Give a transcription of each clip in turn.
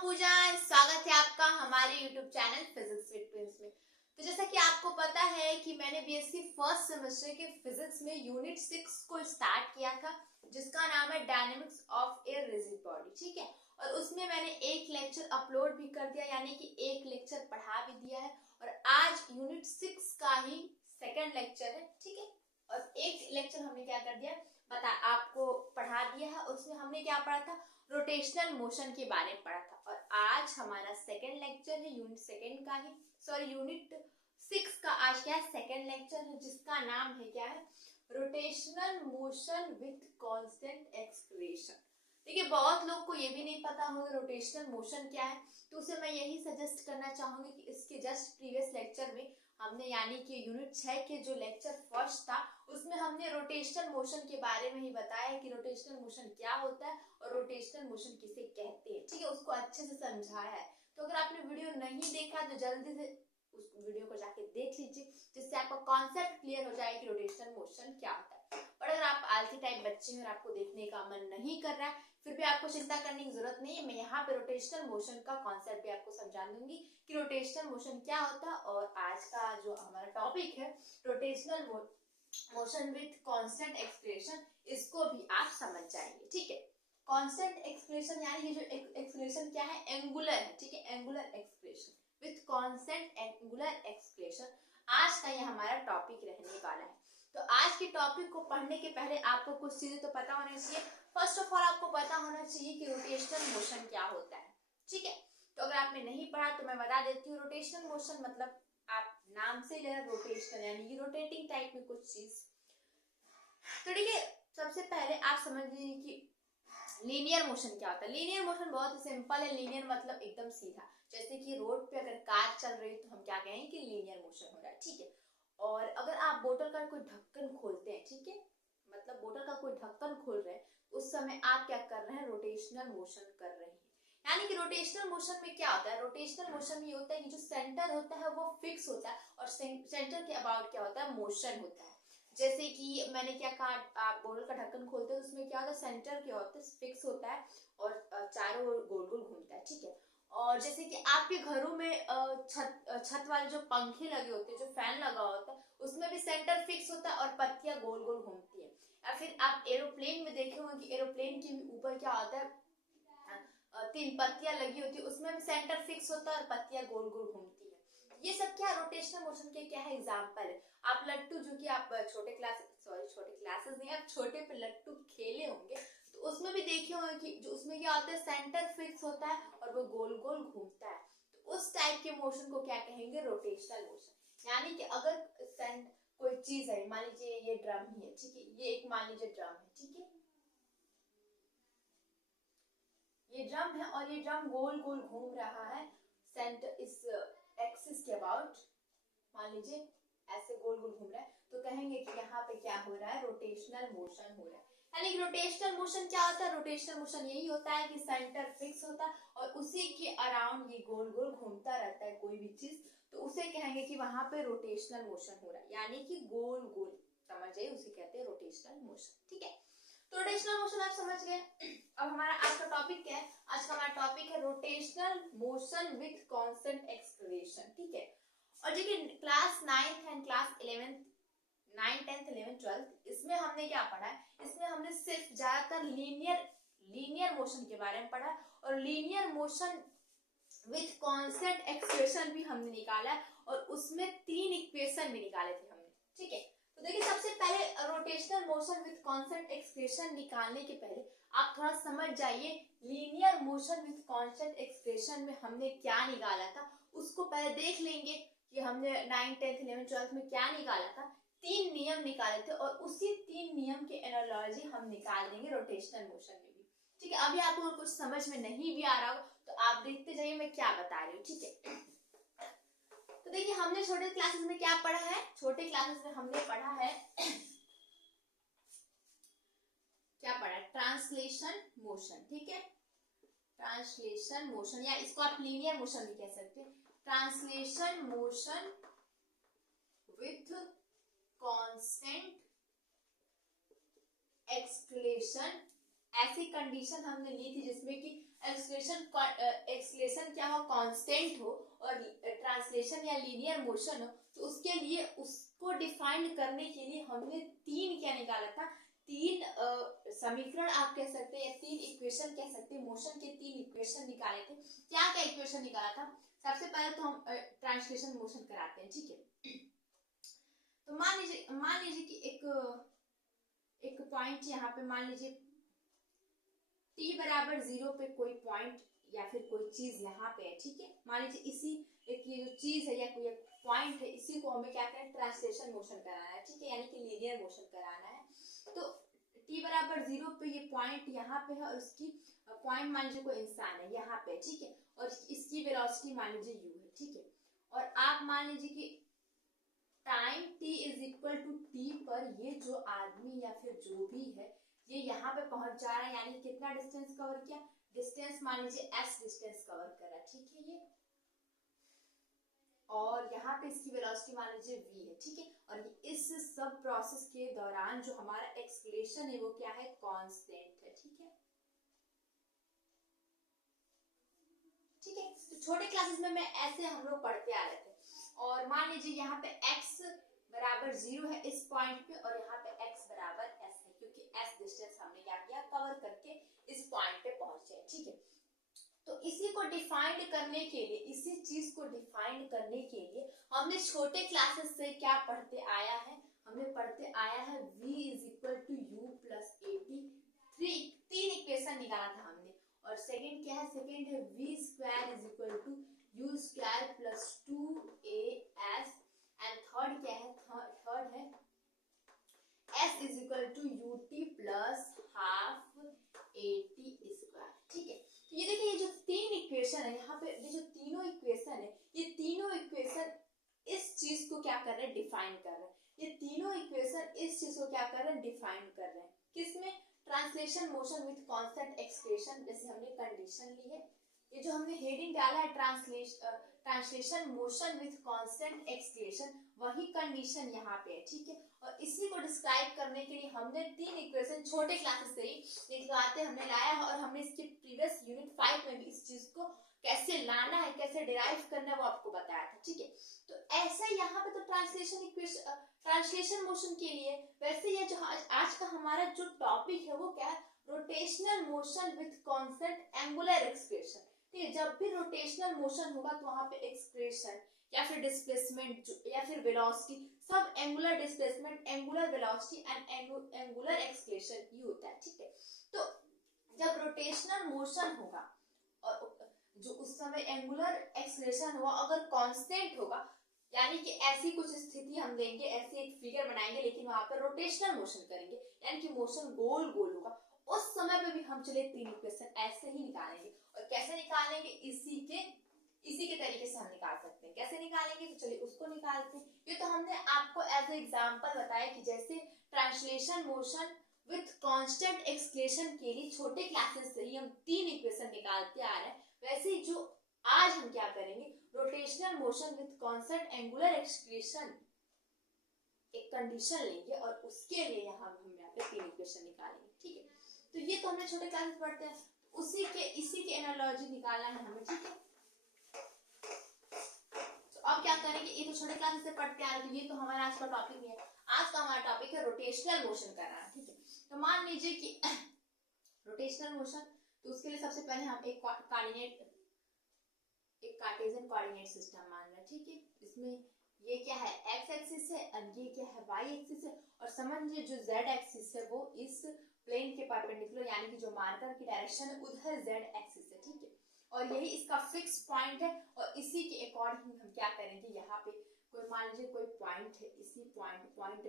पूजा, स्वागत है आपका हमारे YouTube channel physics with twins में। तो जैसा कि आपको पता है कि मैंने बीएससी फर्स्ट सेमेस्टर के फिजिक्स में यूनिट 6 को स्टार्ट किया था, जिसका नाम है dynamics of a rigid body. ठीक है, और उसमें मैंने एक लेक्चर अपलोड भी कर दिया, यानी कि एक लेक्चर पढ़ा भी दिया है। और आज यूनिट 6 का ही सेकेंड लेक्चर है। ठीक है, और एक लेक्चर हमने क्या कर दिया आपको पढ़ा दिया है। उसमें हमने क्या पढ़ा था, रोटेशनल मोशन के बारे में पढ़ा था। और आज हमारा सेकेंड लेक्चर है यूनिट 6 का। आज क्या है, सेकेंड लेक्चर है, जिसका नाम है क्या है, rotational motion with constant acceleration. देखिए, बहुत लोग को ये भी नहीं पता होगा रोटेशनल मोशन क्या है, तो उसे मैं यही सजेस्ट करना चाहूंगी कि इसके जस्ट प्रीवियस लेक्चर में हमने, यानी कि यूनिट 6 के जो लेक्चर फर्स्ट था, उसमें हमने रोटेशनल मोशन के बारे में ही बताया कि रोटेशनल मोशन क्या होता है और रोटेशनल मोशन किसे कहते हैं। ठीक है, उसको अच्छे से समझाया है। तो अगर आपने वीडियो नहीं देखा तो जल्दी से उस वीडियो को जाके देख लीजिए, जिससे आपका कॉन्सेप्ट क्लियर हो जाए कि रोटेशनल मोशन क्या होता है। और अगर आप आलसी टाइप बच्चे हैं और आपको देखने का मन नहीं कर रहा है, फिर भी आपको चिंता करने की जरूरत नहीं है। मैं यहाँ पे रोटेशनल मोशन का कॉन्सेप्ट भी आपको समझा दूंगी कि रोटेशनल मोशन क्या होता है। और आज का जो हमारा टॉपिक है, rotational motion with constant acceleration, इसको भी आप समझ जाएंगे। ठीक है, कांस्टेंट एक्सेलरेशन यानी ये जो एक्सेलरेशन क्या है, एंगुलर है। ठीक है, angular acceleration with constant angular acceleration आज का ये हमारा टॉपिक रहने वाला है। तो आज के टॉपिक को पढ़ने के पहले आपको कुछ चीजें तो पता होना चाहिए। फर्स्ट ऑफ ऑल आपको पता होना चाहिए कि रोटेशनल मोशन क्या होता है। ठीक है, तो अगर आपने नहीं पढ़ा तो मैं बता देती हूँ। रोटेशनल मोशन मतलब आप नाम से ले रहे रोटेशनल, यानी कि रोटेटिंग टाइप में कुछ चीज। तो देखिए, सबसे पहले आप समझ लीजिए कि लीनियर मोशन क्या होता है। लीनियर मोशन बहुत ही सिंपल है। लीनियर मतलब एकदम सीधा। जैसे कि रोड पे अगर कार चल रही है तो हम क्या कहेंगे कि लीनियर मोशन हो रहा है। ठीक है, और अगर आप बोतल का कोई ढक्कन खोलते हैं, ठीक है, मतलब बोतल का कोई ढक्कन खोल रहे हैं, उस समय आप क्या कर रहे हैं, रोटेशनल मोशन कर रहे हैं। यानी कि रोटेशनल मोशन में क्या होता है, रोटेशनल मोशन में ये होता है कि जो सेंटर होता है वो फिक्स होता है और सेंटर के अबाउट क्या होता है, मोशन होता है। जैसे कि मैंने क्या कहा, आप बोतल का ढक्कन खोलते हैं, उसमें क्या होता है, सेंटर क्या होता है, फिक्स होता है और चारों ओर गोल गोल घूमता है। ठीक है, और जैसे कि आपके घरों में छत वाले जो पंखे लगे होते हैं, जो फैन लगा होता है, उसमें भी सेंटर फिक्स होता है और पत्तियां गोल गोल घूमती है। या फिर आप एरोप्लेन में देखे होंगे कि एरोप्लेन के ऊपर क्या होता है, 3 पत्तियां लगी होती है, उसमें भी सेंटर फिक्स होता है और पत्तियां गोल गोल घूमती है। ये सब क्या रोटेशनल मोशन के क्या है, एग्जांपल है। आप लट्टू, जो कि आप छोटे क्लासेस नहीं, आप छोटे पे लट्टू खेले होंगे, तो उसमें भी देखे होंगे कि जो उसमें क्या होता है, सेंटर फिक्स होता है और वो गोल गोल घूमता है। तो उस टाइप के मोशन को क्या कहेंगे, रोटेशनल मोशन। यानी कि अगर कोई चीज है, मान लीजिए ये ड्रम ही है, ठीक है, ये एक मान लीजिए ड्रम है, ठीक है, ये ड्रम है और ये ड्रम गोल गोल घूम रहा है सेंटर इस एक्सिस के अबाउट, मान लीजिए ऐसे गोल गोल घूम रहा है, तो कहेंगे कि यहाँ पे क्या हो रहा है, रोटेशनल मोशन हो रहा है। यानी कि रोटेशनल मोशन क्या होता है, रोटेशनल मोशन यही होता है कि सेंटर फिक्स होता है और उसी के अराउंड ये गोल गोल घूमता रहता है कोई भी चीज, तो उसे कहेंगे कि वहां पे रोटेशनल मोशन हो रहा है, यानी कि गोल गोल, समझ जाइए, उसे कहते हैं रोटेशनल मोशन। ठीक है, तो रोटेशनल मोशन आप समझ गए। अब हमारा आज का टॉपिक क्या है, आज का हमारा टॉपिक है rotational motion with constant acceleration. ठीक है, और देखिए class 9th and class 11th, 9th 10th 11th 12th, इसमें हमने क्या पढ़ा है, इसमें हमने सिर्फ ज्यादातर लीनियर मोशन के बारे में पढ़ा और linear motion with constant acceleration भी हमने निकाला है और उसमें 3 इक्वेशन भी निकाले थे हमने। ठीक है, तो देखिए सबसे पहले rotational motion with constant acceleration निकालने के पहले आप थोड़ा समझ जाइए linear motion with constant acceleration में हमने क्या निकाला था, उसको पहले देख लेंगे कि हमने 9th 10th 11th 12th में क्या निकाला था। 3 नियम निकाले थे और उसी 3 नियम के एनालॉजी हम निकाल देंगे रोटेशनल मोशन में भी। ठीक है, अभी आपको कुछ समझ में नहीं भी आ रहा हो तो आप देखते जाइए मैं क्या बता रही हूँ। ठीक है, तो देखिए हमने छोटे क्लासेस में क्या पढ़ा है, छोटे क्लासेस में हमने पढ़ा है क्या पढ़ा है, ट्रांसलेशन मोशन। ठीक है, ट्रांसलेशन मोशन, या इसको आप लीनियर मोशन भी कह सकते हैं। Translation motion with constant acceleration ऐसी कंडीशन हमने ली थी जिसमें कि एक्सलेशन क्या हो, कांस्टेंट हो और ट्रांसलेशन या लीनियर मोशन हो, तो उसके लिए उसको डिफाइन करने के लिए हमने तीन क्या निकाला था, तीन समीकरण आप कह सकते हैं या तीन इक्वेशन कह सकते हैं, मोशन के तीन इक्वेशन निकाले थे। क्या क्या इक्वेशन निकाला था? सबसे पहले तो हम ट्रांसलेशन मोशन कराते हैं, ठीक है। तो मान लीजिए कि एक पॉइंट यहाँ पे मान लीजिए t बराबर 0 पे कोई पॉइंट या फिर कोई चीज यहाँ पे है, ठीक है। मान लीजिए इसी एक ये जो चीज है या कोई एक पॉइंट है, इसी को हमें क्या करना है, ट्रांसलेशन मोशन कराना है, ठीक है, यानी कि लीनियर मोशन कराना है। तो t बराबर 0 पे ये पॉइंट यहाँ पे है और उसकी पॉइंट मान लीजिए कोई इंसान है यहाँ पे, ठीक है, और इसकी वेलोसिटी मान लीजिए u है, ठीक है। और आप मान लीजिए कि time t is equal to t पर ये जो आदमी या फिर जो भी है ये यहाँ पे पहुंच जा रहा है, यानी कितना डिस्टेंस कवर किया, डिस्टेंस मान लीजिए s डिस्टेंस कवर करा, ठीक है ये, और यहाँ पे इसकी वेलोसिटी मान लीजिए v है, ठीक है। और इस सब प्रोसेस के दौरान जो हमारा एक्सलेशन है वो क्या है, कांस्टेंट है, ठीक है। ठीक है, तो छोटे क्लासेस में मैं ऐसे हम लोग पढ़ते आ रहे थे। और मान लीजिए यहाँ पे x बराबर 0 है इस पॉइंट पे और यहाँ पे x बराबर s है, क्योंकि s डिस्टेंस हमने क्या किया, कवर करके इस पॉइंट पे पहुंचे, ठीक है। तो इसी को डिफाइन करने के लिए, इसी चीज को डिफाइन करने के लिए हमने छोटे क्लासेस से क्या पढ़ते आया है, हमने पढ़ते आया है v is equal to u plus a t, तीन इक्वेशन निकाला था हमने। और सेकंड क्या है, सेकंड है v square is equal to u square plus 2as, and third क्या है, थर्ड है s is equal to u t plus half a t square, ठीक है। तो ये देखिए, ये जो तीन इक्वेशन है यहाँ पे, ये जो तीनों इक्वेशन है, ये तीनों इक्वेशन इस चीज को क्या कर रहे हैं, डिफाइन कर रहे हैं। ये तीनों इक्वेशन इस चीज को क्या कर रहे हैं, डिफाइन कर रहे हैं। किसमें, translation motion with constant expression, जैसे हमने कंडीशन ली है, ये जो हमने हेडिंग डाला है translation motion with constant expression, वही कंडीशन यहाँ पे है, ठीक है। और इसी को डिस्क्राइब करने के लिए हमने तीन इक्वेशन छोटे क्लासेस से ही निकलवाते हमने लाया है, और हमने इसके प्रीवियस यूनिट 5 में भी इस चीज को कैसे लाना है, कैसे डिराइव करना है वो आपको बताया था, ठीक है। तो ऐसा यहाँ पे तो ट्रांसलेशन इक्वेशन, ट्रांसलेशन मोशन के लिए, वैसे ये जो आज का हमारा जो टॉपिक है वो क्या है, rotational motion with constant angular expression, ठीक है। जब भी रोटेशनल मोशन होगा तो वहां पे एक्सप्रेशन या फिर डिस्प्लेसमेंट या फिर वेलोसिटी, सब angular displacement, angular velocity and angular expression ये होता है, ठीक है। तो जब रोटेशनल मोशन होगा और जो उस समय एंगुलर एक्सप्रेशन होगा अगर कांस्टेंट होगा, यानी कि ऐसी कुछ स्थिति हम देंगे, ऐसे एक फिगर बनाएंगे लेकिन वहां पर रोटेशनल मोशन करेंगे, यानी कि मोशन गोल गोल होगा, उस समय पे भी हम चले तीन इक्वेशन ऐसे ही निकालेंगे। और कैसे निकालेंगे, इसी के तरीके से हम निकाल सकते हैं। कैसे निकालेंगे, तो चलिए उसको निकालते हैं। ये तो हमने आपको एज ए एग्जांपल बताया कि जैसे translation motion with constant expression के लिए छोटे क्लासेस से ही हम तीन इक्वेशन निकालते आ रहे हैं, वैसे ही जो आज हम क्या करेंगे, rotational motion with constant angular expression एक कंडीशन लेंगे और उसके लिए हम यहाँ पे तीन इक्वेशन निकालेंगे, ठीक है। तो ये तो हमने छोटे क्लासेस पढ़ते हैं, इसी के एनालॉजी निकालना है हमें, ठीक है। तो अब क्या करेंगे, ये तो छोटे क्लासेस से पढ़ते आ रहे हैं, ये तो हमारा आज का टॉपिक नहीं है। आज का हमारा टॉपिक है रोटेशनल मोशन करना, ठीक है। तो मान लीजिए कि रोटेशनल मोशन, तो उसके लिए सबसे पहले हम एक कार्टेशियन कोऑर्डिनेट सिस्टम मान रहे हैं, ठीक है। इसमें ये क्या है, x एक्सिस है और ये क्या है, y एक्सिस है। और समझिए जो z एक्सिस है वो इस प्लेन के परपेंडिकुलर, यानी कि जो मार्कर की डायरेक्शन है उधर z एक्सिस है, ठीक है। और यही इसका फिक्स पॉइंट है, और इसी के अकॉर्डिंग हम क्या करेंगे, यहाँ पे कोई मान लीजिए कोई पॉइंट है, इसी पॉइंट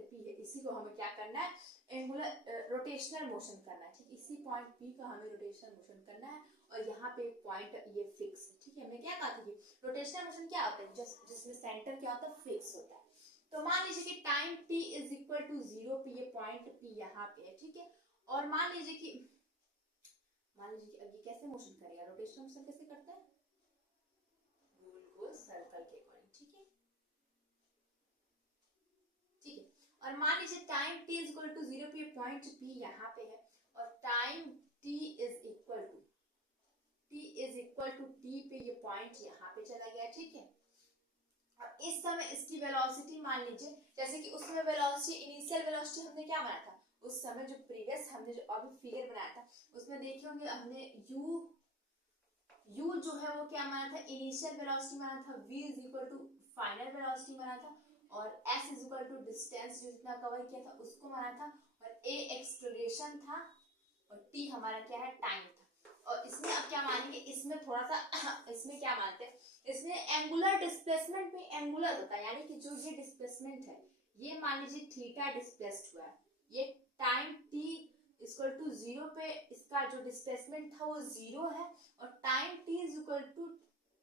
P है, इसी को हमें क्या करना है, एंगुलर रोटेशनल मोशन करना है, ठीक। इसी पॉइंट P का हमें रोटेशनल मोशन करना है, और यहाँ पे पॉइंट ये फिक्स है, ठीक है। हमने क्या कहा था कि रोटेशनल मोशन क्या होता है, जिसमें सेंटर क्या होता है, फिक्स होता है। तो मान लीजिए कि time t is equal to 0 पे ये पॉइंट P यहाँ पे है, ठीक है। और मान लीजिए कि ये कैसे मोशन करेगा, रोटेशनल मोशन कैसे करता है, गोल गोल सर्कल के अकॉर्डिंग, ठीक है, ठीक है। और मान लीजिए time t is equal to 0 पे पॉइंट P यहाँ पे है, और time t is equal to t पे ये पॉइंट यहाँ पे चला गया, ठीक है। और इस समय इसकी वेलोसिटी मान लीजिए, जैसे कि उसमें वेलोसिटी, इनिशियल वेलोसिटी हमने क्या बनाया था उस समय, जो प्रीवियस हमने जो अभी फिगर बनाया था उसमें देखे होंगे हमने u जो है वो क्या माना था, इनिशियल वेलोसिटी माना था, v is equal to final velocity माना था, और s is equal to distance जो जितना कवर किया था उसको माना था, और a एक्सेलरेशन था, और t हमारा क्या है, टाइम था। और इसमें अब क्या मानेंगे, इसमें थोड़ा सा इसमें क्या मानते हैं, इसमें एंगुलर डिस्प्लेसमेंट में एंगुलर होता है, यानी कि जो ये डिस्प्लेसमेंट है ये मान लीजिए थीटा डिस्प्लेस्ड हुआ है, ये टाइम t इक्वल टू 0 पे इसका जो डिस्प्लेसमेंट था वो 0 है, और time t is equal to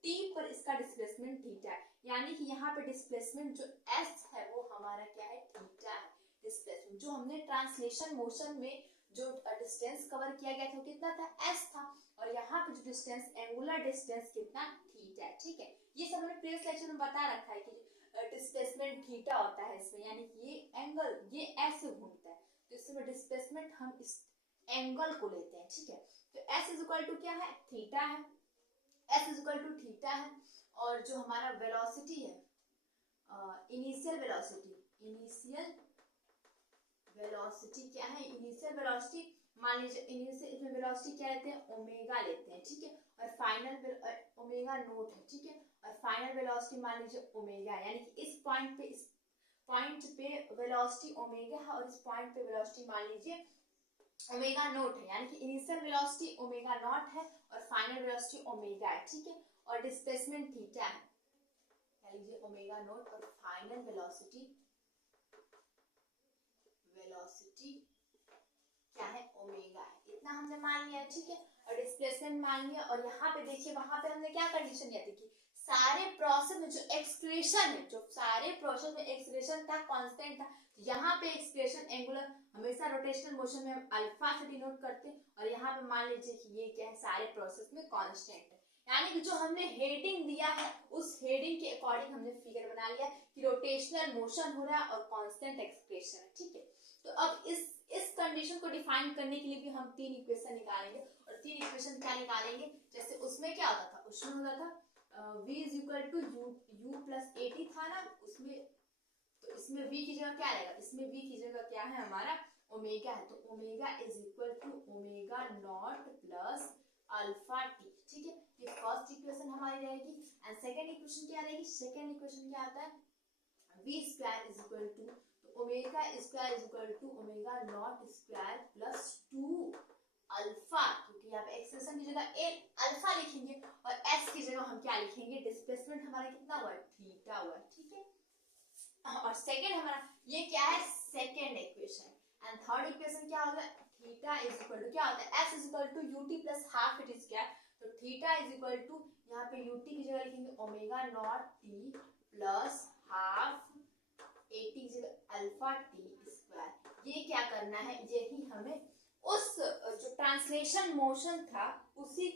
t पर इसका डिस्प्लेसमेंट थीटा है, यानी कि यहाँ पे डिस्प्लेसमेंट जो s है वो हमारा क्या है, थीटा है। डिस्प्लेसमेंट जो हमने ट्रांसलेशन मोशन में जो डिस्टेंस कवर किया गया था कितना था, s था, और यहाँ पे जो डिस्टेंस एंगुलर डिस्टेंस कितना, थीटा है, ठीक है। ये सब हमने प्रीवियस लेक्चर में बता रखा है कि डिस्प्लेसमेंट थीटा होता है इसमें, यानी कि ये एंगल ये ऐसे घूमता है, तो इसमें डिस्प्लेसमेंट हम इस एंगल को लेते हैं, ठीक है। तो s इज इक्वल टू क्या है, थीटा है, s is equal to theta है, और जो हमारा वेलोसिटी है, इनिशियल वेलोसिटी क्या है, इनिशियल वेलोसिटी मान लीजिए, इनिशियल वेलोसिटी क्या लेते हैं, ओमेगा लेते हैं, ठीक है, और फाइनल ओमेगा नोट है, ठीक है, और फाइनल वेलोसिटी मान लीजिए ओमेगा, यानी कि इस पॉइंट पे वेलोसिटी ओमेगा है, और इस पॉइंट पे वेलोसिटी मान लीजिए ओमेगा नोट है, यानी कि इनिशियल वेलोसिटी ओमेगा नॉट है और फाइनल वेलोसिटी ओमेगा है, ठीक है, और डिस्प्लेसमेंट थीटा है, यानी लीजिए ओमेगा नोट, और फाइनल वेलोसिटी क्या है, ओमेगा है, इतना हमने मान लिया, ठीक है, और डिस्प्लेसमेंट मान लिया। और यहाँ पे देखिए वहां पे हमने क्या कंडीशन दिया थी कि सारे प्रोसेस में जो एक्सक्रेशन है, जो सारे प्रोसेस में एक्सक्रेशन था कांस्टेंट था, यहाँ पे एक्सक्रेशन एंगुलर हमेशा रोटेशनल मोशन में हम अल्फा से डिनोट करते हैं, और यहाँ पे मान लीजिए कि ये क्या है, सारे प्रोसेस में कांस्टेंट है, यानी कि जो हमने हेडिंग दिया है उस हेडिंग के अकॉर्डिंग हमने फिगर बना लिया कि रोटेशनल मोशन हो रहा है और कांस्टेंट एक्सक्रेशन है, ठीक है। तो अब इस कंडीशन को डिफाइन करने के लिए भी हम तीन इक्वेशन निकालेंगे, और तीन इक्वेशन क्या निकालेंगे, जैसे उसमें क्या होता था, उसमें होता था v is equal to u plus a t था ना, उसमें तो इसमें v की जगह क्या रहेगा, इसमें v की जगह क्या है हमारा, ओमेगा है, तो omega is equal to omega naught plus alpha t, ठीक है, ये फर्स्ट इक्वेशन हमारी रहेगी। एंड सेकंड इक्वेशन क्या रहेगी, सेकंड इक्वेशन क्या आता है, v square is equal to omega square is equal to omega naught square plus 2 alpha, क्योंकि यहाँ पे एक्सप्रेशन की जगह ए अल्फा लिखेंगे और s की जगह हम क्या लिखेंगे, डिस्प्लेसमेंट हमारा कितना हुआ है, थीटा हुआ है, ठीक है। और सेकंड हमारा ये क्या है, second equation. And third equation क्या होगा, थीटा इज इक्वल टू क्या होता है, s is equal to ut plus half it square, तो थीटा इज इक्वल टू यहाँ पे ut की जगह लिखेंगे omega naught t plus half 80 alpha t square. ये क्या करना है, यही हमें उस जो ट्रांसलेशन मोशन था उसी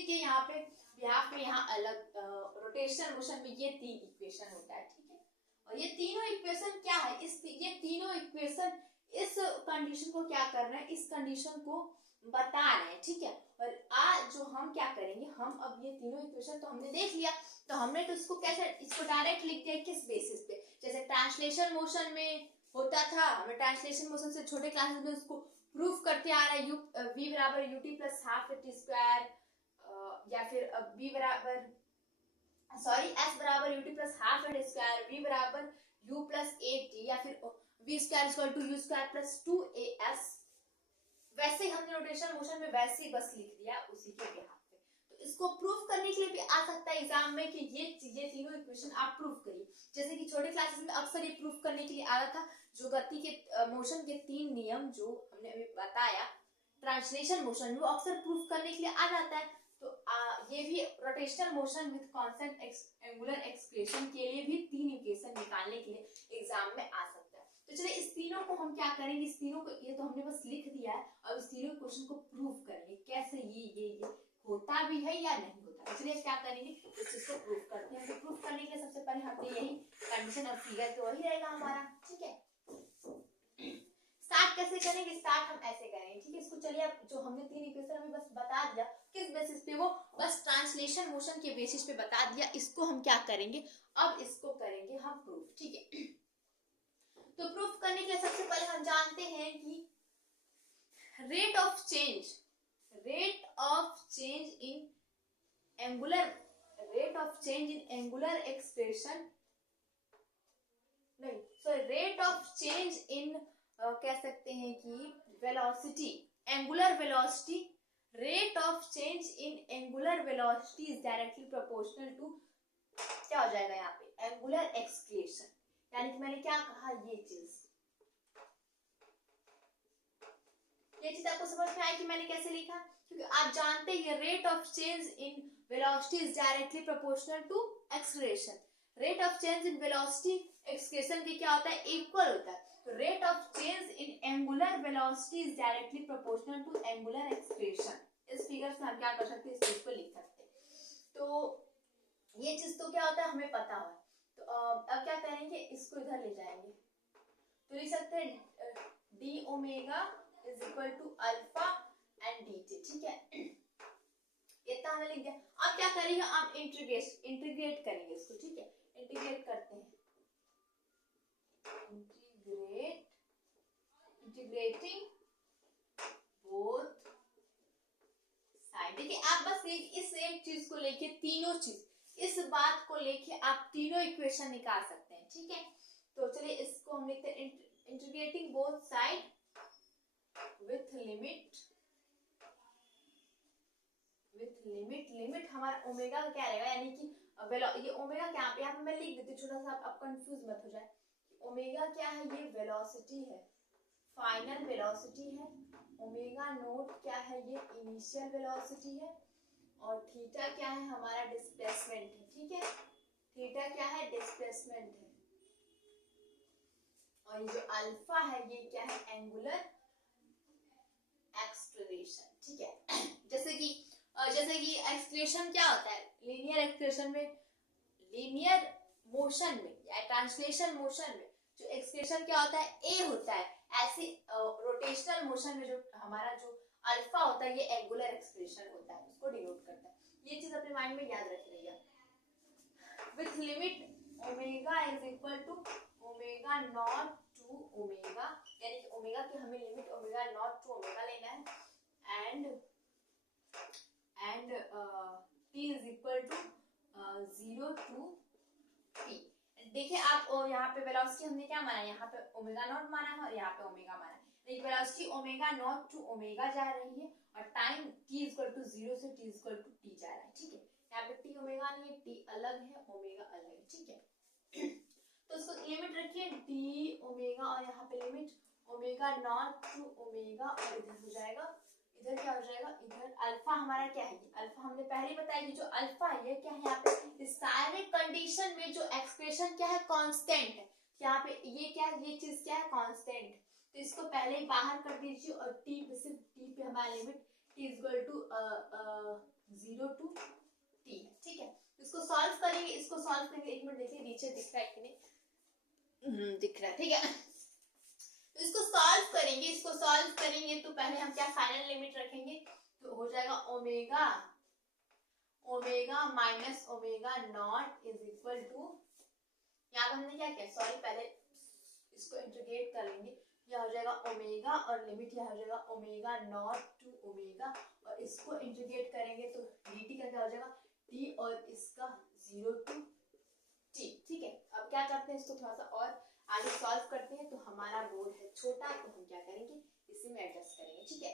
के यहाँ पे बिहाफ में यहाँ अलग रोटेशनल मोशन में ये तीन इक्वेशन होता है, ठीक है। और ये तीनों इक्वेशन क्या है, ये तीनों इक्वेशन इस कंडीशन को क्या कर रहे हैं, इस कंडीशन को बता रहे हैं, ठीक है। और आज जो हम क्या करेंगे, हम अब ये तीनों इक्वेशन तो हमने देख लिया, तो हमने तो इसको कैसे, इसको डायरेक्ट लिख दिया किस बेसिस पे, जैसे ट्रांसलेशन मोशन में होता था, हमें ट्रांसलेशन मोशन से छोटे क्लासेस में उसको प्रूफ करते आ रहा है, v बराबर ut plus half t square, या फिर v बराबर s बराबर ut plus half t square, v बराबर u प्लस ए टी, या फिर v square equal to u square plus 2as, वैसे ही हमने रोटेशनल मोशन में वैसे ही बस लिख दिया उसी के बिहाफ पे। तो इसको प्रूफ करने के लिए भी आ सकता है एग्जाम में कि ये तीनों इक्वेशन आप प्रूफ करिए, जैसे कि छोटे क्लासेस में अक्सर ये प्रूफ करने के लिए आ रहा था, जो गति के मोशन के तीन नियम जो हमने अभी बताया ट्रांसलेशन मोशन में, वो अक्सर प्रूफ करने के लिए आ जाता है। तो ये भी rotational motion with constant angular excretion के लिए भी तीन इक्वेशन निकालने के लिए एग्जाम में आ सकता है। तो चलिए इस तीनों को हम क्या करेंगे, इस तीनों को ये तो हमने बस लिख दिया है, अब इस तीनों क्वेश्चन को प्रूफ करेंगे कैसे ये होता भी है या नहीं होता। इसलिए क्या करेंगे, इस चीज को प्रूफ करते हैं। तो प्रूफ करने के लिए सबसे पहले हमने यही कंडीशन और फिगर तो वही रहेगा हमारा, ठीक है। स्टार्ट कैसे करेंगे, स्टार्ट हम ऐसे करेंगे, ठीक है। इसको चलिए अब जो हमने 3 इक्वेशन अभी बस बता दिया किस बेसिस पे, वो बस ट्रांसलेशन मोशन के बेसिस पे बता दिया। इसको हम क्या करेंगे, अब इसको करेंगे हम प्रूफ, ठीक है। तो प्रूफ करने के लिए सबसे पहले हम जानते हैं कि rate of change in angular expression, नहीं sorry, rate of change in कह सकते हैं कि velocity, angular velocity, rate of change in angular velocity is directly proportional to, क्या हो जाएगा यहाँ पे, एंगुलर एक्सक्लेशन। यानी कि मैंने क्या कहा, ये चीज आपको समझ में आई कि मैंने कैसे लिखा, क्योंकि आप जानते हैं rate of change in velocity is directly proportional to acceleration. Rate of change in velocity acceleration के क्या होता है, इक्वल होता है। तो rate of change in angular velocity is directly proportional to angular acceleration. इस फिगर से हम क्या कर सकते हैं, इस चीज को लिख सकते हैं। तो ये चीज तो क्या होता है हमें पता है। तो अब क्या करेंगे, इसको इधर ले जाएंगे, तो लिख सकते हैं d omega is equal to alpha and d t, ठीक है। इतना हमने लिख दिया। अब क्या करेंगे, हम इंटीग्रेट करेंगे इसको, ठीक है। इंटीग्रेट करते हैं, इंटीग्रेटिंग बोथ साइड। देखिए आप बस इस एक चीज को लेके, तीनों चीज, इस बात को लेके आप तीनों इक्वेशन निकाल सकते हैं, ठीक है। तो चलिए इसको हम लिखते हैं integrating both side with limit हमारा ओमेगा का क्या रहेगा, यानी कि ये ओमेगा क्या पे, यहाँ पे मैं लिख देती हूँ छोटा सा, आप कंफ्यूज मत हो जाए। ओमेगा क्या है, ये वेलोसिटी है, फाइनल वेलोसिटी है। ओमेगा नोट क्या है, ये इनिशियल वेलोसिटी है। और थीटा क्या है, हमारा डिस्प्लेसमेंट है, ठीक है। थीटा क्या है, डिस्प्लेसमेंट है। और ये जो अल्फा है, ये क्या है, एंगुलर एक्सलेरेशन, ठीक है। जैसे कि एक्सलेरेशन क्या होता है, लीनियर एक्सलेरेशन में, लीनियर मोशन में या ट्रांसलेशन मोशन में जो एक्सलेरेशन क्या होता है, ए होता है। ऐसे रोटेशनल मोशन में जो हमारा जो अल्फा होता है, ये एंगुलर एक्सलेरेशन होता है, उसको डिनोट करता है। ये चीज अपने माइंड में याद रखिएगा। With limit omega is equal to omega naught to omega, यानी कि ओमेगा की हमें limit omega naught to omega लेना है। And t is equal to 0 to t. देखिए आप यहाँ पे वेलोसिटी हमने क्या माना, यहाँ पे ओमेगा नॉट माना है और यहाँ पे ओमेगा माना है। लेकिन velocity omega naught to omega जा रही है और टाइम t इक्वल टू 0 से t इक्वल टू t जा रहा है, ठीक है। यहाँ पे t ओमेगा नहीं है, t अलग है, ओमेगा अलग है, ठीक है। तो इसको लिमिट रखिए d ओमेगा और यहाँ पे limit omega naught to omega, और इधर हो जाएगा, इधर क्या हो जाएगा, इधर अल्फा हमारा क्या है, अल्फा हमने पहले बताया कि जो अल्फा है ये क्या है, यहाँ पे सारे कंडीशन में जो एक्सप्रेशन क्या है, कांस्टेंट है। यहाँ पे ये क्या है, ये चीज क्या है, कांस्टेंट। तो इसको पहले ही बाहर कर दीजिए और टी पे, सिर्फ टी पे हमारा limit t equal to 0 to t है, ठीक है। इसको सॉल्व करेंगे, इसको सॉल्व करेंगे, एक मिनट देखिए नीचे दिख रहा है कि नहीं, दिख रहा है, ठीक है। तो इसको सॉल्व करेंगे तो पहले हम क्या फाइनल लिमिट रखेंगे, तो हो जाएगा omega minus omega naught is equal to, यहाँ हमने क्या किया, सॉरी पहले इसको इंटीग्रेट कर लेंगे, यह हो जाएगा ओमेगा और लिमिट यह हो जाएगा ओमेगा नॉट टू ओमेगा, और इसको इंटीग्रेट करेंगे तो dt का क्या हो जाएगा, t और इसका 0 टू t, ठीक है। अब क्या करते हैं, इसको थोड़ा सा और आगे सॉल्व करते हैं। तो हमारा बोर्ड है छोटा, तो हम क्या करेंगे, इसी में एडजस्ट करेंगे, ठीक है।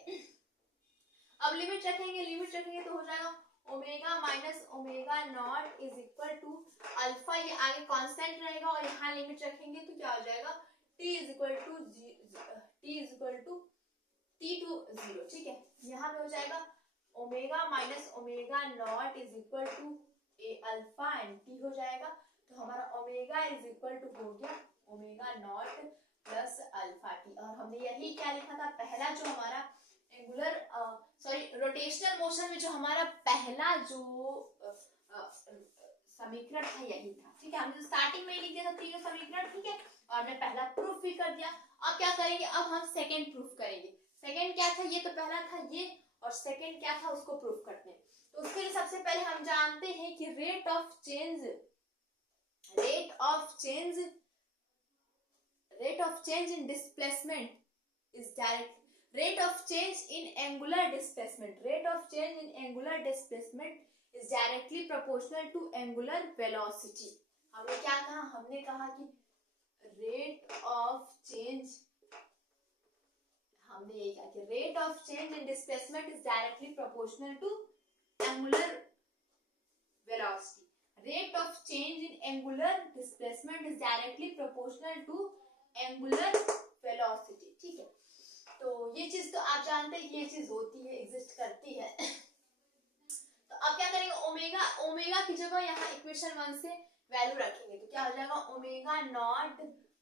अब लिमिट रखेंगे तो हो जाएगा omega minus omega naught is equal to alpha, ये आगे कांस्टेंट रहेगा, और यहाँ लिमिट रखेंगे तो क्या हो जाएगा, t is equal to t to 0, ठीक है। यहाँ पे हो जाएगा omega minus omega naught is equal to a alpha and t हो जाएगा। तो हमारा ओमेगा इज इक्वल टू हो गया omega naught plus alpha T, और हमने यही क्या लिखा था, पहला जो हमारा एंगुलर रोटेशनल मोशन में जो हमारा पहला जो समीकरण था यही था, ठीक है। हमने तो स्टार्टिंग में ही लिख दिया था तीनों समीकरण, ठीक है, और हमने पहला प्रूफ भी कर दिया। अब क्या करेंगे, अब हम सेकंड प्रूफ करेंगे। सेकंड क्या था, ये तो पहला था ये, और सेकंड क्या था उसको प्रूफ करते हैं। तो उसके लिए सबसे पहले हम जानते हैं कि rate of change in displacement is direct rate of change in angular displacement is directly proportional to angular velocity। हमने क्या कहा, हमने कहा कि rate of change, हमने ये कहा कि rate of change in displacement is directly proportional to angular velocity। rate of change in angular displacement is directly proportional to angular velocity, ठीक है। तो ये चीज तो आप जानते हैं, ये चीज होती है, एग्जिस्ट करती है। तो अब क्या करेंगे, ओमेगा की जगह यहाँ इक्वेशन 1 से वैल्यू रखेंगे, तो क्या हो जाएगा, omega naught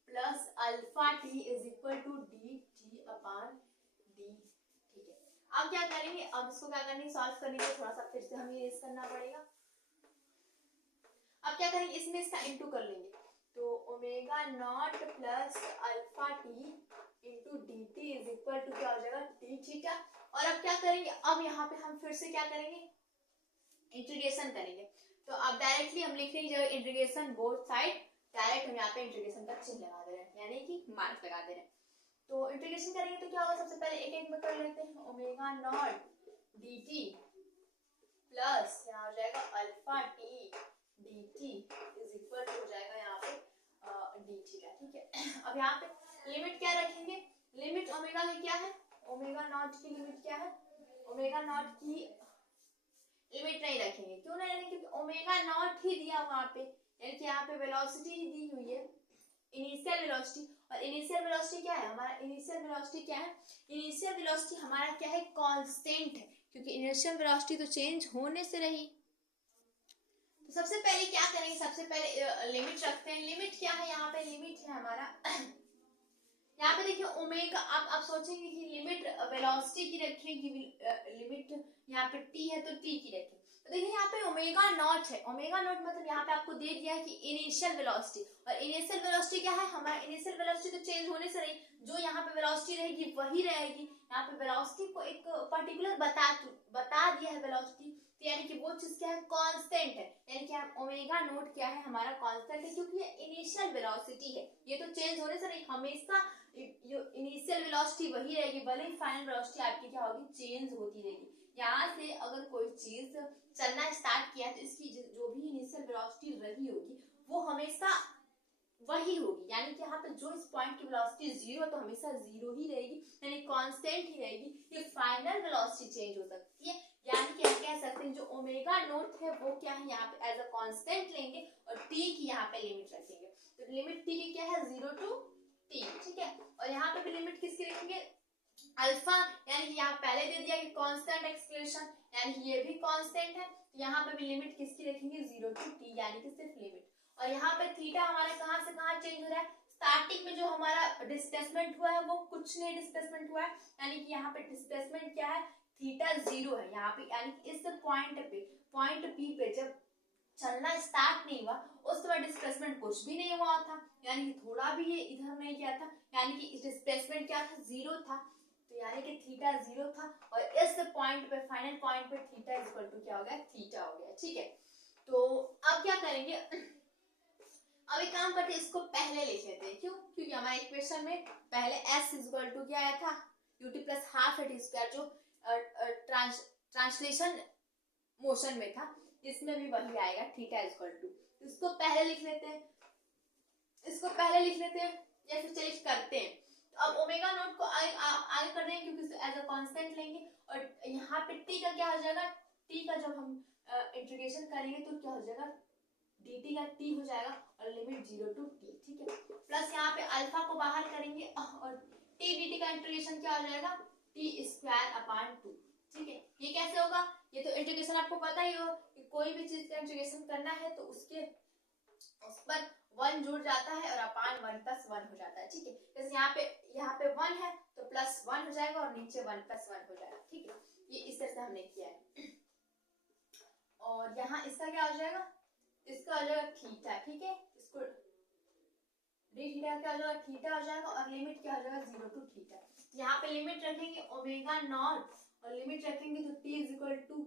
plus alpha t is equal to d t upon d, ठीक है। अब क्या करेंगे, अब इसको क्या करेंगे, सॉल्व करने के लिए थोड़ा सा फिर से हमें ये करना पड़ेगा। अब क्या करेंगे, इसमें इसका इंटू कर लेंगे, तो omega naught plus alpha t into d t is equal to क्या हो जाएगा, डी थीटा। और अब क्या करेंगे, अब यहाँ पे हम फिर से क्या करेंगे, इंटीग्रेशन करेंगे। तो अब डायरेक्टली हम लिख रहे हैं इंटीग्रेशन बोथ साइड, डायरेक्ट हम यहाँ पे इंटीग्रेशन का चिन्ह लगा दे रहे हैं, यानी कि मार्क लगा दे रहे हैं। तो इंटीग्रेशन करेंगे तो क्या होगा, सबसे पहले एक एक में कर लेते हैं, omega naught d t plus यहाँ हो जाएगा alpha t d t is equal to हो जाएगा यहाँ पे डी थीटा, ठीक है। अब यहाँ पे लिमिट क्या रखेंगे, लिमिट ओमेगा की क्या है, ओमेगा नॉट की लिमिट क्या है, ओमेगा नॉट की लिमिट नहीं रखेंगे, क्यों नहीं रखेंगे, क्योंकि ओमेगा नॉट ही दिया वहां पे, यानी कि यहाँ पे वेलोसिटी ही दी हुई है, इनिशियल वेलोसिटी। और इनिशियल वेलोसिटी क्या है, हमारा इनिशियल वेलोसिटी क्या है, इनिशियल वेलोसिटी हमारा क्या है, कांस्टेंट है, क्योंकि इनिशियल वेलोसिटी तो चेंज होने से रही। तो सबसे पहले क्या करेंगे, सबसे पहले लिमिट रखते हैं। लिमिट क्या है, यहाँ पे लिमिट है हमारा यहाँ पे देखिए ओमेगा, आप सोचेंगे कि लिमिट वेलोसिटी की रखें कि लिमिट यहाँ पे टी है तो टी की रखें। तो देखिए यहाँ पे ओमेगा नॉट है, ओमेगा नॉट मतलब यहाँ पे आपको दे दिया है कि इनिशियल वेलोसिटी, और इनिशियल वेलोसिटी क्या है, हमारा इनिशियल वेलोसिटी तो चेंज होने से रही, जो यहाँ पे वेलोसिटी रहेगी वही रहेगी। यहाँ पे वेलोसिटी को एक पर्टिकुलर बता दिया है वेलोसिटी, तो यानी कि वो चीज क्या है, कांस्टेंट है, यानी कि ओमेगा नोट क्या है, हमारा कांस्टेंट है, क्योंकि ये इनिशियल वेलोसिटी है, ये तो चेंज होने से नहीं, हमेशा इनिशियल वेलोसिटी वही रहेगी, भले ही फाइनल वेलोसिटी आपकी क्या होगी, चेंज होती रहेगी। यहाँ से अगर कोई चीज चलना स्टार्ट किया तो इसकी जो भी इनिशियल वेलोसिटी रही होगी वो हमेशा वही होगी, यानी कि यहाँ पे जो इस पॉइंट की वेलोसिटी जीरो तो हमेशा जीरो ही रहेगी, यानी कांस्टेंट ही रहेगी। ये फाइनल वेलोसिटी चेंज हो सकती है, यानी कि हम कह सकते हैं जो ओमेगा नोट है वो क्या है, यहाँ पे एज अ कांस्टेंट लेंगे और टी की यहाँ पे लिमिट रखेंगे। तो लिमिट टी की क्या है, 0 to t, ठीक है। और यहाँ पे भी लिमिट किसकी रखेंगे, अल्फा, यानी कि यहाँ पहले दे दिया कि कांस्टेंट एक्सप्रेशन, यानी कि ये भी कांस्टेंट है, तो यहाँ पे भी लिमिट किसकी रखेंगे, 0 to t, यानी कि सिर्फ लिमिट। और यहाँ पे थीटा हमारा कहाँ से कहाँ चेंज हो रहा है, स्टार्टिंग में जो हमारा डिस्प्लेसमेंट हुआ है वो कुछ नहीं डिस्प्लेसमेंट हुआ है, यानी कि यहाँ पे डिस्प्लेसमेंट क्या है, थीटा 0 है यहाँ पे, यानी कि इस पॉइंट पी पे जब चलना स्टार्ट नहीं हुआ उस समय डिस्प्लेसमेंट कुछ भी नहीं हुआ था, यानी कि थोड़ा भी ये इधर नहीं गया था, यानी कि डिस्प्लेसमेंट क्या था, 0 था, तो यानी कि थीटा 0 था। और इस पॉइंट पे, फाइनल पॉइंट पे थीटा इक्वल टू क्या हो गया, थीटा हो गया, ठीक है। तो अब क्या करेंगे, अब एक काम करते हैं, इसको पहले लिख लेते हैं, क्यों, क्योंकि हमारे इक्वेशन में पहले s इक्वल टू क्या आया था, ut plus half at square, जो ट्रांसलेशन मोशन में था, इसमें भी वही आएगा, थीटा इक्वल टू। इसको पहले लिख लेते हैं, या फिर चलिए करते हैं। तो अब ओमेगा नोट को आगे कर रहे हैं, क्योंकि एज अ कांस्टेंट लेंगे, और यहाँ पे टी का क्या हो जाएगा, टी का जब हम इंटीग्रेशन करेंगे तो क्या हो जाएगा, dt का t हो जाएगा, और लिमिट 0 to t, ठीक है। प्लस यहाँ पे अल्फा को बाहर करेंगे, और t dt का इंटीग्रेशन क्या हो जाएगा, t स्क्वायर अपॉन 2, ठीक है। ये कैसे होगा, ये तो इंटीग्रेशन आपको पता ही हो कि कोई भी चीज का इंटीग्रेशन करना है तो उस पर 1 जुड़ जाता है और अपान 1 प्लस 1 हो जाता है, ठीक है। जैसे यहाँ पे 1 है तो प्लस 1 हो जाएगा और नीचे 1 प्लस 1 हो जाएगा, ठीक है। ये इस तरह से हमने किया है। और यहाँ इसका क्या हो जाएगा, इसका हो जाएगा थीटा, ठीक है, इसको डी थीटा क्या हो जाएगा, थीटा हो जाएगा, और लिमिट क्या हो जाएगा 0 टू थीटा। यहाँ पे लिमिट रखेंगे ओमेगा नॉट और लिमिट रखेंगे तो t is equal to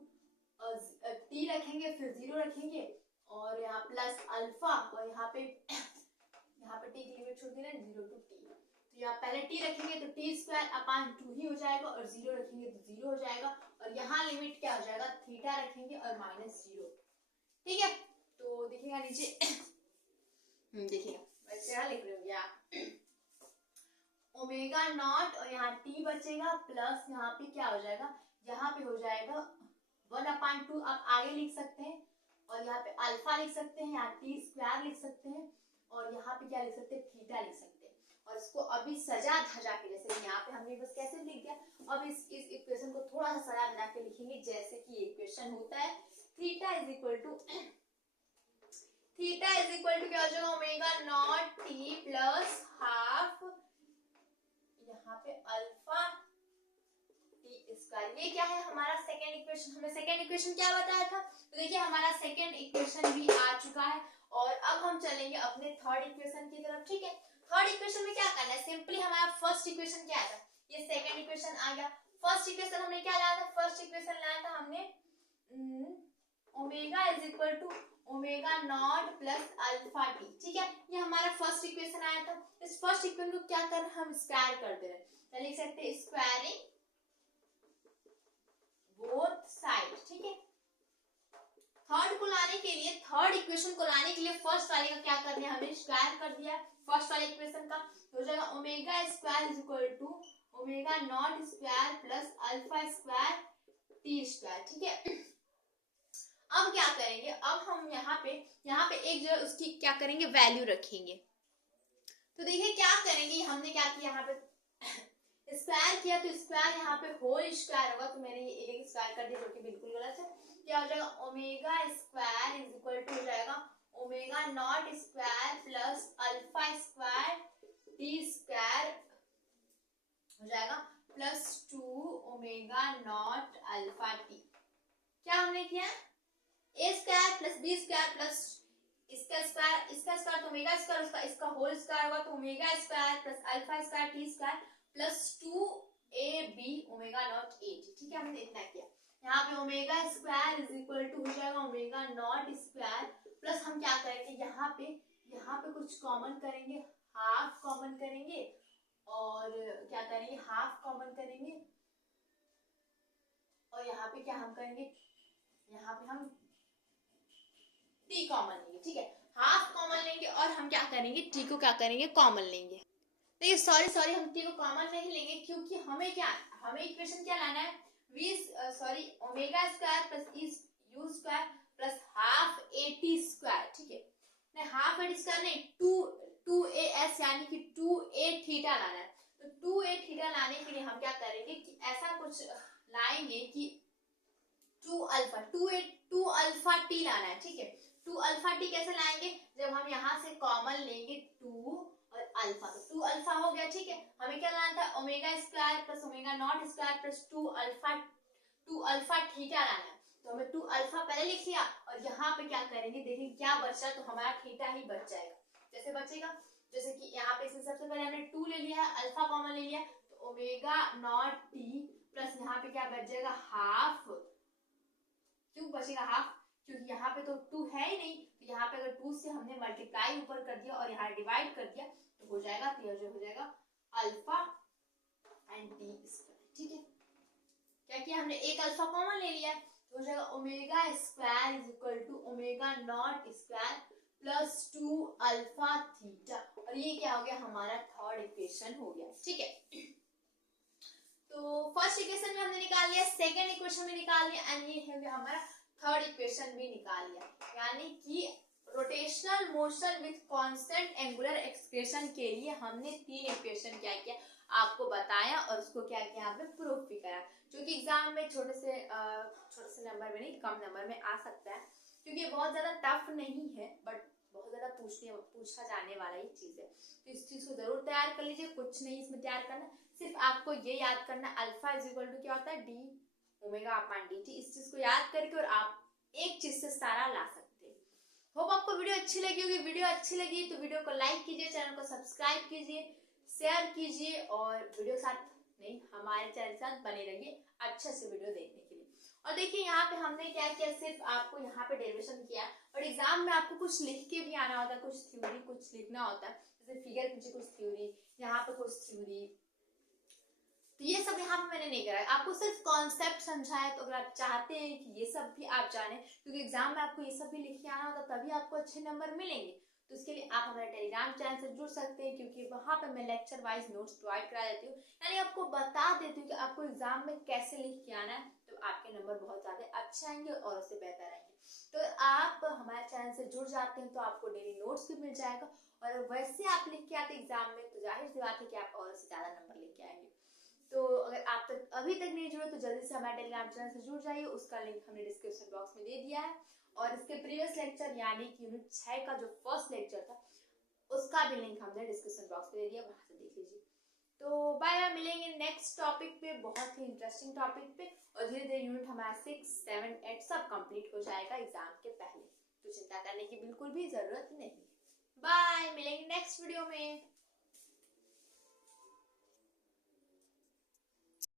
t रखेंगे, फिर 0 रखेंगे और यहाँ प्लस अल्फा, और यहाँ पे टी की लिमिट छोड़ देना 0 टू टी। तो यहाँ पहले t रखेंगे तो टी स्क्वायर अपान 2 ही हो जाएगा, और 0 रखेंगे तो 0 हो जाएगा, और यहाँ लिमिट क्या हो जाएगा, थीटा रखेंगे और -0, ठीक है। तो देखिएगा नीचे देखिएगा मैं क्या लिख रही हूँ, यहाँ ओमेगा नॉट और यहाँ टी बचेगा, प्लस यहाँ पे क्या हो जाएगा, यहाँ पे हो जाएगा 1/2, आप आगे लिख सकते हैं, और यहाँ पे अल्फा लिख सकते हैं, यहाँ टी स्क्वायर लिख सकते हैं, और यहाँ पे क्या लिख सकते हैं, थीटा लिख सकते हैं। और इसको अभी सजा धजा के, जैसे यहाँ पे हमने बस कैसे लिख दिया, अब इस इक्वेशन को थोड़ा सा सजा धजा के लिखेंगे, जैसे कि इक्वेशन होता है थीटा इज इक्वल टू क्या हो जाएगा, omega not T plus half यहाँ पे अल्फा टी स्क्वायर। ये क्या है हमारा सेकेंड इक्वेशन। हमने सेकेंड इक्वेशन क्या बताया था, तो देखिए हमारा सेकेंड इक्वेशन भी आ चुका है, और अब हम चलेंगे अपने थर्ड इक्वेशन की तरफ, ठीक है। थर्ड इक्वेशन में क्या करना है, सिंपली हमारा फर्स्ट इक्वेशन क्या था, ये सेकेंड इक्वेशन आ गया। फर्स्ट इक्वेशन हमने क्या लाया था, फर्स्ट इक्वेशन लाया था हमने omega is equal to omega naught plus alpha t, ठीक है। ये हमारा फर्स्ट इक्वेशन आया था। इस फर्स्ट इक्वेशन को क्या कर हम स्क्वायर कर दे रहे हैं, तो लिख सकते हैं स्क्वायरिंग बोथ साइड, ठीक है। थर्ड को लाने के लिए, थर्ड इक्वेशन को लाने के लिए फर्स्ट वाले का क्या कर दिया, हमने स्क्वायर कर दिया फर्स्ट वाले इक्वेशन का, हो जाएगा omega square is equal to omega naught square plus alpha square T square, ठीक है। अब क्या करेंगे, अब हम यहाँ पे एक जगह उसकी क्या करेंगे, वैल्यू रखेंगे। तो देखिए क्या करेंगे, हमने क्या किया, यहाँ पे स्क्वायर किया तो स्क्वायर यहाँ पे होल स्क्वायर होगा, तो मैंने ये एक स्क्वायर कर दिया जो कि बिल्कुल गलत है। क्या हो जाएगा, omega square is equal to हो जाएगा omega naught square plus alpha square T square हो जाएगा plus 2 omega naught alpha T. क्या हमने किया, A square plus B square plus इसका स्क्वायर तो ओमेगा स्क्वायर, उसका इसका होल स्क्वायर होगा तो omega square plus alpha square T square plus 2ab omega naught A T, ठीक है। हमने इतना किया। यहाँ पे omega square is equal to हो जाएगा ओमेगा नॉट स्क्वायर प्लस हम क्या करेंगे, यहाँ पे कुछ कॉमन करेंगे, हाफ कॉमन करेंगे, और क्या करेंगे, हाफ कॉमन करेंगे, और यहाँ पे क्या हम करेंगे, यहाँ पे हम टी कॉमन लेंगे, ठीक है। हाफ कॉमन लेंगे और हम क्या करेंगे, टी को क्या करेंगे, कॉमन लेंगे। देखिए सॉरी हम टी को कॉमन नहीं लेंगे, क्योंकि हमें इक्वेशन क्या लाना है, omega square plus you square plus half a t square, ठीक है। नहीं हाफ ए टी स्क्वायर नहीं, 2a यानी कि 2a थीटा लाना है। तो 2a थीटा लाने के लिए हम क्या करेंगे कि ऐसा कुछ लाएंगे कि 2 अल्फा टी लाना है, ठीक है। 2 अल्फा टी कैसे लाएंगे, जब हम यहाँ से कॉमन लेंगे 2 और अल्फा, तो 2 अल्फा हो गया, ठीक है। हमें क्या लाना था, omega square plus omega naught square plus 2 alpha theta लाना है। तो हमें 2 अल्फा पहले लिख लिया, और यहाँ पे क्या करेंगे, देखिए क्या बचा, तो हमारा थीटा ही बच जाएगा। जैसे बचेगा, जैसे कि यहाँ पे सबसे पहले हमने 2 ले लिया है, अल्फा कॉमन ले लिया, तो ओमेगा नॉट टी प्लस यहाँ पे क्या बच जाएगा, हाफ। क्यों बचेगा हाफ, क्योंकि यहाँ पे तो 2 है ही नहीं, तो यहाँ पे अगर 2 से हमने मल्टीप्लाई ऊपर कर दिया और यहाँ डिवाइड कर दिया तो हो जाएगा, तो जो हो जाएगा अल्फा एंड टी स्क्वायर, ठीक है। क्या किया हमने, एक अल्फा कॉमन ले लिया, तो हो जाएगा omega square is equal to omega naught square plus 2 alpha theta, और ये क्या हो गया, हमारा थर्ड इक्वेशन हो गया, ठीक है। तो फर्स्ट इक्वेशन में हमने निकाल लिया, सेकेंड इक्वेशन में निकाल लिया, एंड ये है हमारा थर्ड इक्वेशन भी निकाल लिया। यानी कि rotational motion with constant angular expression के लिए हमने 3 इक्वेशन क्या किया, आपको बताया, और उसको क्या किया, आपने प्रूफ भी करा, जो कि एग्जाम में छोटे से नंबर में नहीं, कम नंबर में आ सकता है, क्योंकि ये बहुत ज्यादा टफ नहीं है, बट बहुत ज्यादा पूछा जाने वाला ही चीज है। तो इस चीज को जरूर तैयार कर लीजिए, कुछ नहीं इसमें तैयार करना, सिर्फ आपको ये याद करना अल्फा इज इक्वल टू क्या होता है, D omega upon D T. इस चीज को याद करके और आप एक चीज से सारा ला सकते हैं। होप आपको वीडियो अच्छी लगी होगी। वीडियो अच्छी लगी तो वीडियो को लाइक कीजिए, चैनल को सब्सक्राइब कीजिए, शेयर कीजिए और वीडियो साथ नहीं हमारे चैनल के साथ बने रहिए अच्छे से वीडियो देखने के लिए। और देखिए यहाँ पे हमने क्या किया, सिर्फ आपको यहाँ पे डेरिवेशन किया और एग्जाम में आपको कुछ लिख के भी आना होता है, कुछ थ्योरी कुछ लिखना होता है, जैसे फिगर पीछे कुछ थ्योरी, यहाँ पे कुछ थ्योरी, तो ये सब यहाँ पे मैंने नहीं करा है, आपको सिर्फ कॉन्सेप्ट समझाया। तो अगर आप चाहते हैं कि ये सब भी आप जाने, क्योंकि एग्जाम में आपको ये सब भी लिख के आना होता तभी आपको अच्छे नंबर मिलेंगे, तो इसके लिए आप हमारे टेलीग्राम चैनल से जुड़ सकते हैं, क्योंकि वहां पे मैं लेक्चर वाइज नोट्स प्रोवाइड करा देती हूँ, यानी आपको बता देती हूँ कि आपको एग्जाम में कैसे लिख के आना है, तो आपके नंबर बहुत ज्यादा अच्छे आएंगे और उससे बेहतर आएंगे। तो आप हमारे चैनल से जुड़ जाते हैं तो आपको डेली नोट्स भी मिल जाएगा, और वैसे आप लिख के आते एग्जाम में तो जाहिर सी बात है कि आप और से ज्यादा नंबर लेके आएंगे। तो अगर आप तक अभी तक नहीं जुड़े तो जल्दी से हमारे टेलीग्राम चैनल से जुड़ जाइए, उसका लिंक हमने डिस्क्रिप्शन बॉक्स में दे दिया है, और इसके प्रीवियस लेक्चर यानी कि यूनिट 6 का जो फर्स्ट लेक्चर था उसका भी लिंक हमने डिस्क्रिप्शन बॉक्स में दे दिया, वहां से देख लीजिए। तो बाय बाय, मिलेंगे नेक्स्ट टॉपिक पे, बहुत ही इंटरेस्टिंग टॉपिक पे, और धीरे धीरे यूनिट हमारा 6, 7, 8 सब कंप्लीट हो जाएगा एग्जाम के पहले, तो चिंता करने की बिल्कुल भी जरूरत नहीं। बाय, मिलेंगे नेक्स्ट वीडियो में।